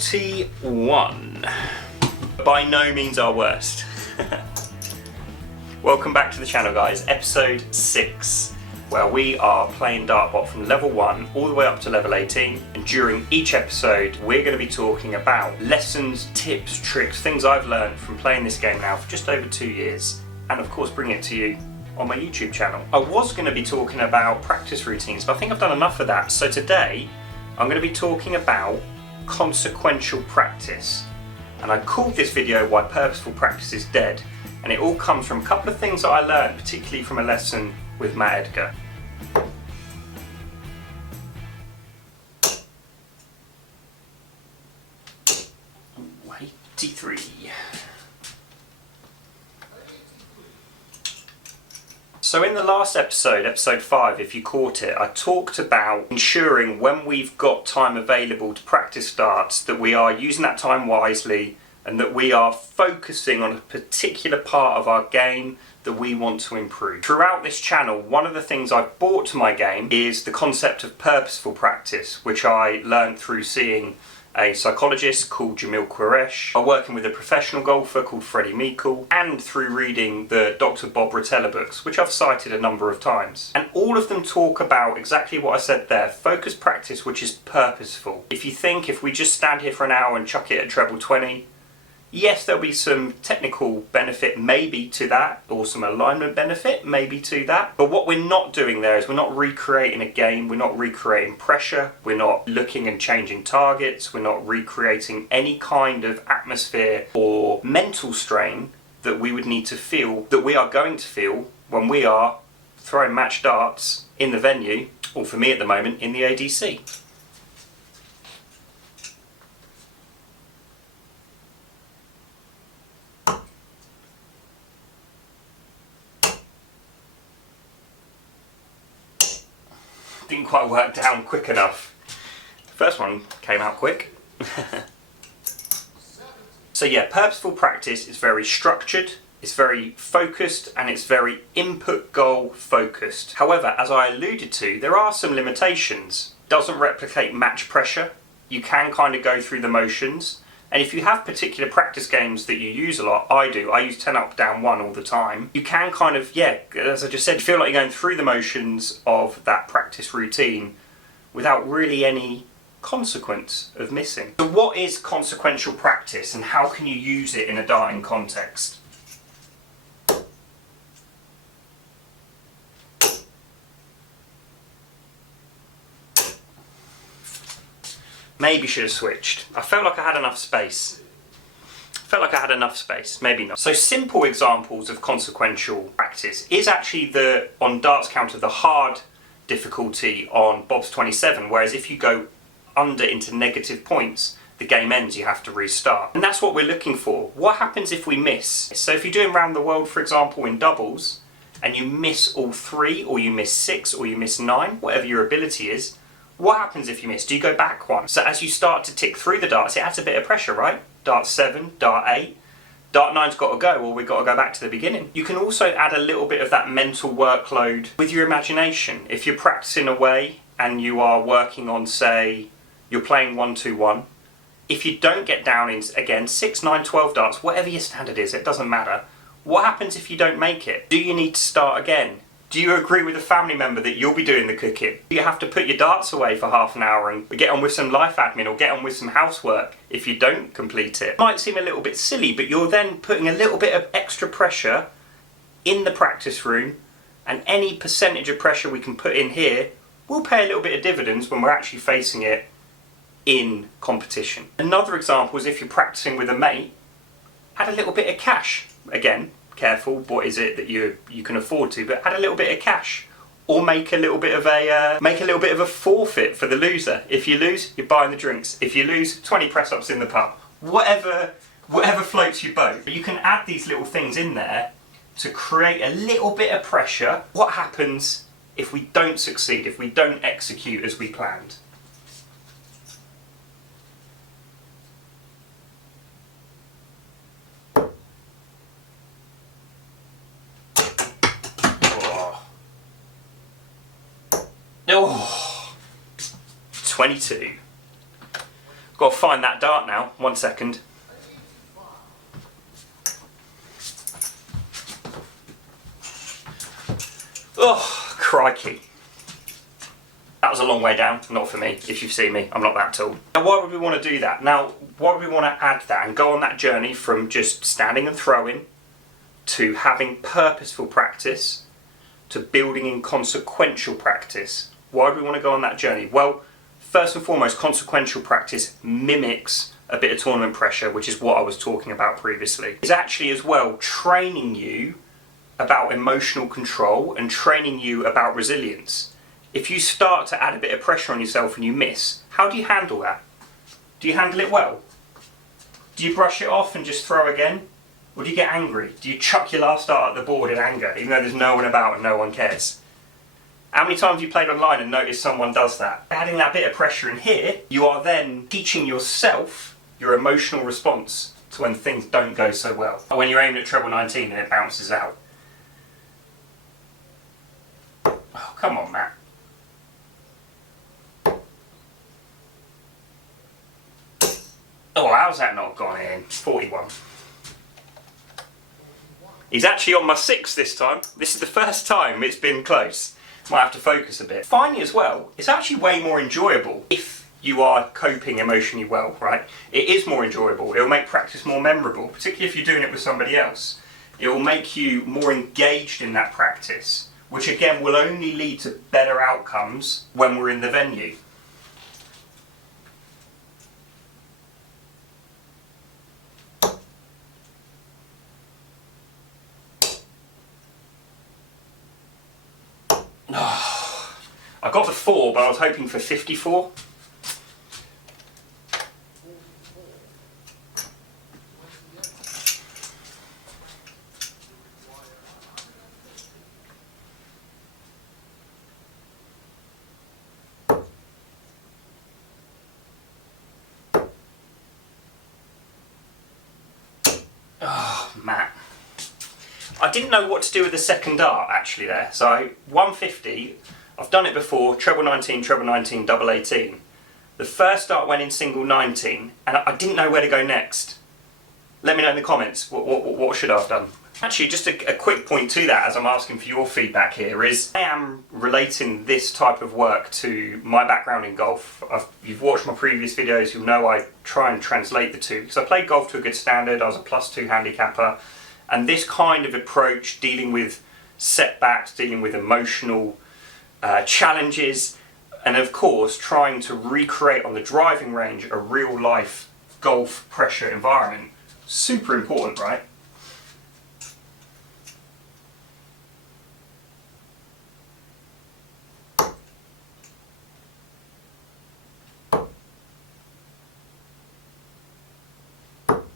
41. By no means our worst. Welcome back to the channel, guys. Episode 6, where we are playing DartBot from level 1 all the way up to level 18. And during each episode, we're going to be talking about lessons, tips, tricks, things I've learned from playing this game now for just over 2 years. And of course, bring it to you on my YouTube channel. I was going to be talking about practice routines, but I think I've done enough of that. So today, I'm going to be talking about consequential practice. And I called this video Why Purposeful Practice is Dead. And it all comes from a couple of things that I learned, particularly from a lesson with Matt Edgar. Ooh, 83. So in the last episode, episode 5, if you caught it, I talked about ensuring when we've got time available to practice darts that we are using that time wisely and that we are focusing on a particular part of our game that we want to improve. Throughout this channel, one of the things I've brought to my game is the concept of purposeful practice, which I learned through seeing a psychologist called Jamil Quresh, I'm working with a professional golfer called Freddie Meikle, and through reading the Dr. Bob Rotella books, which I've cited a number of times. And all of them talk about exactly what I said there, focused practice which is purposeful. If you think if we just stand here for an hour and chuck it at treble 20, yes, there'll be some technical benefit maybe to that, or some alignment benefit maybe to that. But what we're not doing there is we're not recreating a game, we're not recreating pressure, we're not looking and changing targets, we're not recreating any kind of atmosphere or mental strain that we would need to feel, that we are going to feel when we are throwing match darts in the venue, or for me at the moment, in the ADC. Didn't quite work down quick enough. The first one came out quick. So yeah, purposeful practice is very structured, it's very focused, and it's very input goal focused. However, as I alluded to, there are some limitations. It doesn't replicate match pressure. You can kind of go through the motions. And if you have particular practice games that you use a lot, I do, I use 10 up, down 1 all the time, you can kind of, yeah, as I just said, feel like you're going through the motions of that practice routine without really any consequence of missing. So what is consequential practice and how can you use it in a darting context? Maybe should have switched. I felt like I had enough space. Maybe not. So simple examples of consequential practice is actually on Darts Counter, the hard difficulty on Bob's 27, whereas if you go under into negative points, the game ends, you have to restart. And that's what we're looking for. What happens if we miss? So if you're doing round the world, for example, in doubles, and you miss all 3, or you miss 6, or you miss 9, whatever your ability is, what happens if you miss? Do you go back 1? So as you start to tick through the darts, it adds a bit of pressure, right? Dart 7, Dart 8, Dart 9's got to go, or we've got to go back to the beginning. You can also add a little bit of that mental workload with your imagination. If you're practicing away and you are working on, say, you're playing 1-2-1, if you don't get down in, again, 6, 9, 12 darts, whatever your standard is, it doesn't matter. What happens if you don't make it? Do you need to start again? Do you agree with a family member that you'll be doing the cooking? Do you have to put your darts away for half an hour and get on with some life admin or get on with some housework if you don't complete it? It might seem a little bit silly, but you're then putting a little bit of extra pressure in the practice room, and any percentage of pressure we can put in here will pay a little bit of dividends when we're actually facing it in competition. Another example is if you're practicing with a mate, add a little bit of cash. Again, careful, what is it that you can afford to, but add a little bit of cash, or make a little bit of a forfeit for the loser. If you lose, you're buying the drinks. If you lose, 20 press-ups in the pub. Whatever floats your boat. But you can add these little things in there to create a little bit of pressure. What happens if we don't succeed, if we don't execute as we planned? Oh, 22. Got to find that dart now. 1 second. Oh, crikey. That was a long way down, not for me, if you've seen me, I'm not that tall. Now why would we want to do that? Now, why would we want to add that and go on that journey from just standing and throwing to having purposeful practice to building in consequential practice? Why do we want to go on that journey? Well, first and foremost, consequential practice mimics a bit of tournament pressure, which is what I was talking about previously. It's actually as well training you about emotional control and training you about resilience. If you start to add a bit of pressure on yourself and you miss, how do you handle that? Do you handle it well? Do you brush it off and just throw again? Or do you get angry? Do you chuck your last dart at the board in anger, even though there's no one about and no one cares? How many times have you played online and noticed someone does that? Adding that bit of pressure in here, you are then teaching yourself your emotional response to when things don't go so well. When you're aiming at treble 19 and it bounces out. Oh, come on, Matt. Oh, how's that not gone in? 41. He's actually on my 6 this time. This is the first time it's been close. Might have to focus a bit. Finally as well, it's actually way more enjoyable if you are coping emotionally well, right? It is more enjoyable. It will make practice more memorable, particularly if you're doing it with somebody else. It will make you more engaged in that practice, which again will only lead to better outcomes when we're in the venue. I got the 4, but I was hoping for 54. Oh, Matt. I didn't know what to do with the second dart actually there. So 150. I've done it before, treble 19, double 18. The first dart went in single 19, and I didn't know where to go next. Let me know in the comments, what should I have done? Actually, just a quick point to that, as I'm asking for your feedback here, is I am relating this type of work to my background in golf. You've watched my previous videos, you'll know I try and translate the two, because I played golf to a good standard, I was a +2 handicapper, and this kind of approach, dealing with setbacks, dealing with emotional challenges, and of course trying to recreate on the driving range a real life golf pressure environment. Super important, right?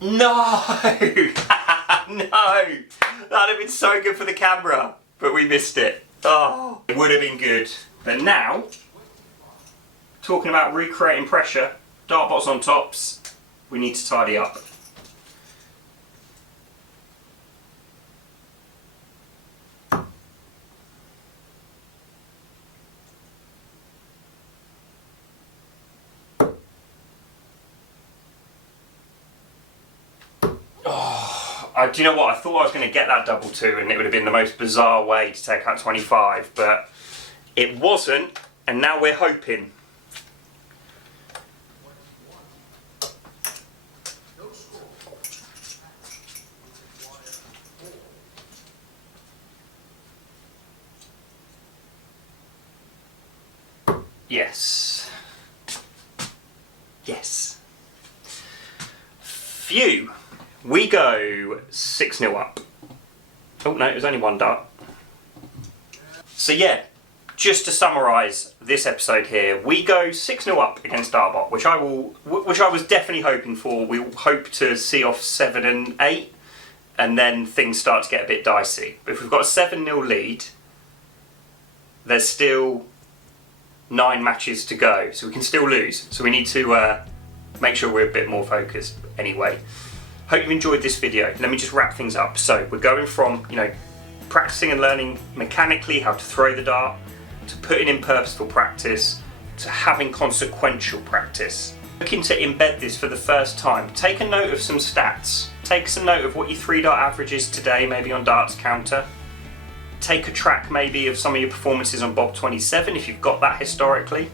No! No! That'd have been so good for the camera, but we missed it. Oh, it would have been good. But now, talking about recreating pressure, DartBot's on tops, we need to tidy up. Do you know what? I thought I was going to get that double 2 and it would have been the most bizarre way to take out 25, but it wasn't, and now we're hoping. Yes. Yes. Phew. We go 6-0 up. Oh no, it was only 1 dart. So yeah, just to summarise this episode here, we go 6-0 up against DartBot, which I was definitely hoping for. We hope to see off 7 and 8, and then things start to get a bit dicey. But if we've got a 7-0 lead, there's still 9 matches to go, so we can still lose. So we need to make sure we're a bit more focused anyway. Hope you enjoyed this video. Let me just wrap things up. So we're going from, practicing and learning mechanically how to throw the dart, to putting in purposeful practice, to having consequential practice. Looking to embed this for the first time, take a note of some stats. Take some note of what your 3-dart average is today, maybe on Darts Counter. Take a track maybe of some of your performances on Bob 27 if you've got that historically,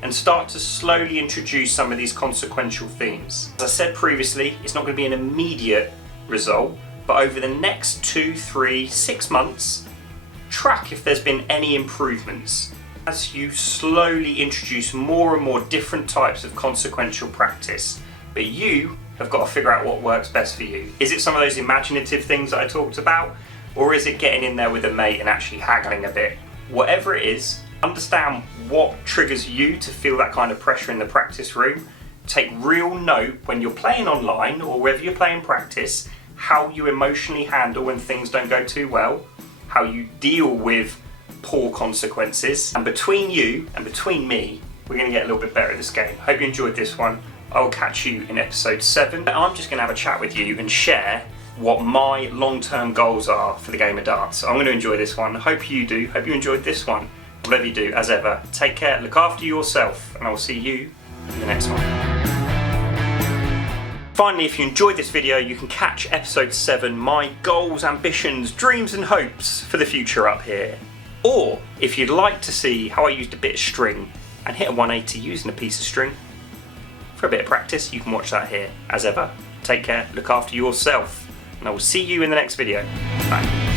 and start to slowly introduce some of these consequential themes. As I said previously, it's not going to be an immediate result, but over the next 2, 3, 6 months, track if there's been any improvements. As you slowly introduce more and more different types of consequential practice, but you have got to figure out what works best for you. Is it some of those imaginative things that I talked about, or is it getting in there with a mate and actually haggling a bit? Whatever it is, understand what triggers you to feel that kind of pressure in the practice room. Take real note when you're playing online or wherever you're playing practice, how you emotionally handle when things don't go too well, how you deal with poor consequences, and between you and between me, we're going to get a little bit better at this game. Hope you enjoyed this one. I'll catch you in episode 7. I'm just going to have a chat with you and share what my long-term goals are for the game of darts. I'm going to enjoy this one. Hope you do. Hope you enjoyed this one. Whatever you do, as ever, take care, look after yourself, and I will see you in the next one. Finally, if you enjoyed this video, you can catch episode 7, my goals, ambitions, dreams and hopes for the future up here. Or, if you'd like to see how I used a bit of string and hit a 180 using a piece of string, for a bit of practice, you can watch that here. As ever, take care, look after yourself, and I will see you in the next video. Bye.